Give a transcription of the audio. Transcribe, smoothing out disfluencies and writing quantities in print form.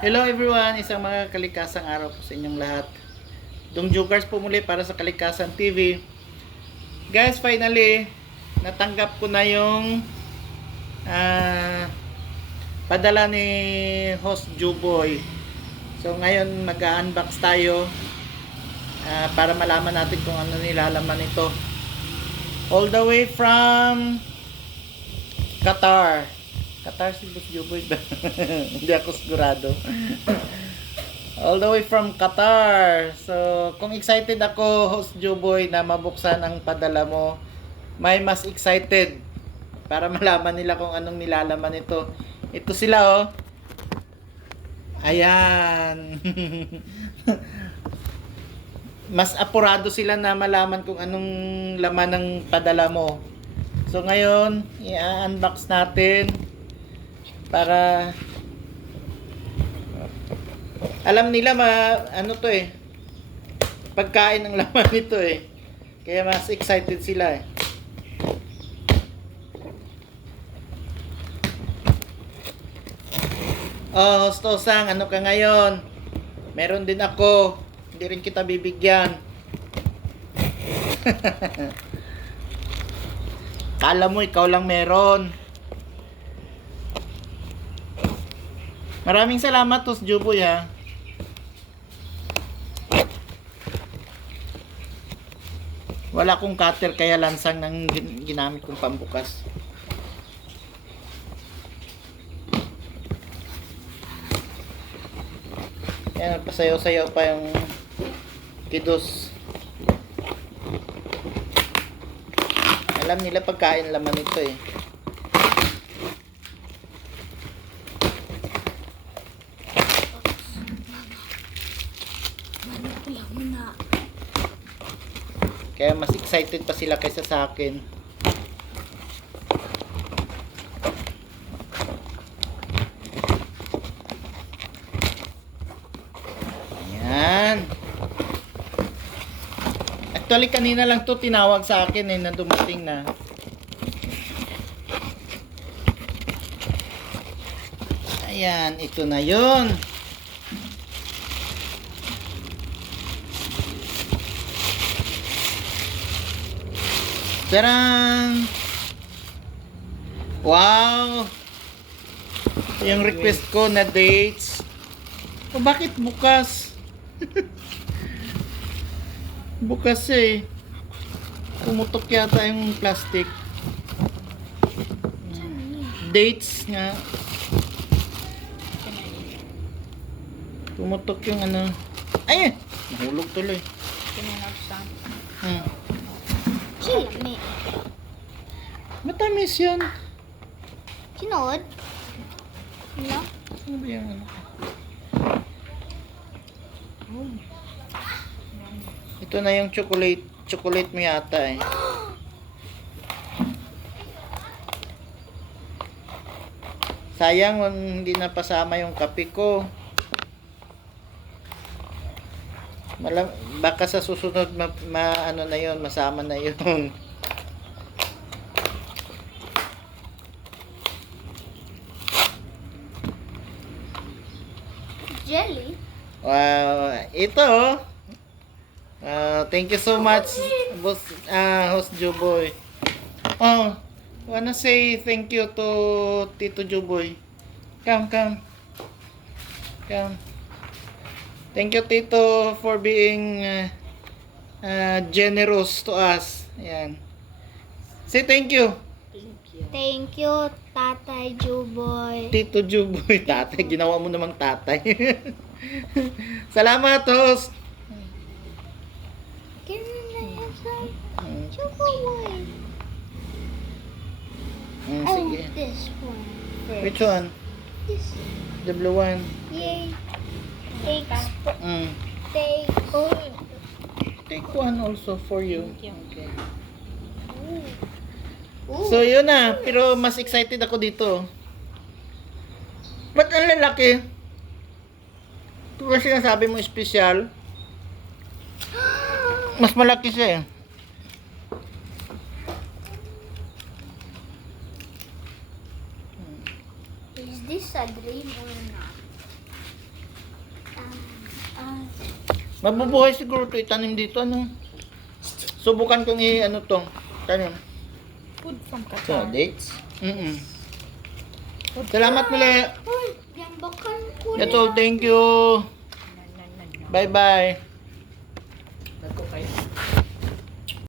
Hello everyone, isang mga kalikasang araw po sa inyong lahat. Dong Jokers po muli para sa Kalikasan TV. Guys, finally, natanggap ko na yung padala ni host Juboy. So ngayon mag-unbox tayo para malaman natin kung ano nilalaman ito. All the way from Qatar. Qatar si Boss Juboy ba? Hindi ako sigurado. All the way from Qatar. So, kung excited ako, Host Juboy, na mabuksan ang padala mo, may mas excited para malaman nila kung anong nilalaman ito. Ito sila, oh. Ayan. Mas apurado sila na malaman kung anong laman ng padala mo. So, ngayon, i-unbox natin para alam nila ano to pagkain ng laman nito kaya mas excited sila Oh, Hostosang, ano ka ngayon? Meron din ako, hindi rin kita bibigyan. Kala mo ikaw lang meron. Maraming salamat, Host Juboy, ha. Wala akong cutter kaya lansang ng ginamit kong pambukas. Yan, pasayaw-sayaw pa yung kidos. Alam nila pagkain laman ito Kaya mas excited pa sila kaysa sa akin. Ayan. Actually, kanina lang to tinawag sa akin na dumating na. Ayan, ito na yun. Tadaan! Wow! Yung request ko na dates. O bakit bukas? Bukas Pumutok yata yung plastic. Dates nga. Pumutok yung ano. Ay! Nahulog tuloy. Chili. Matamis yan. Sinood? Ano? Ano ba yung ano? Ito na yung chocolate. Chocolate mo yata Sayang hindi na pasama yung kape ko. Baka sa susunod ano na yun, masama na yun. Jelly? Wow, ito thank you so much, Boss Host Juboy. Oh, wanna say thank you to Tito Juboy. Come. Thank you, Tito, for being generous to us. Ayan. Say thank you. Thank you, Tatay Juboy. Tito Juboy. Tatay. Ginawa mo namang tatay. Salamat, host. Can I have some Juboy? Sige. This one first. Which one? This. The blue one. Yay. Take. Take one also for you. Okay. Ooh. So, yun na. Pero mas excited ako dito. Ba't ang lalaki? Ito ba sinasabi mo espesyal? Mas malaki siya this a dream or not? Mabubuhay siguro to itanim dito, ano? Subukan kong ano to, tanim. Food from So, Qatar. dates. Salamat muli. Uy, yan bakan ko That's all, thank you. Bye-bye.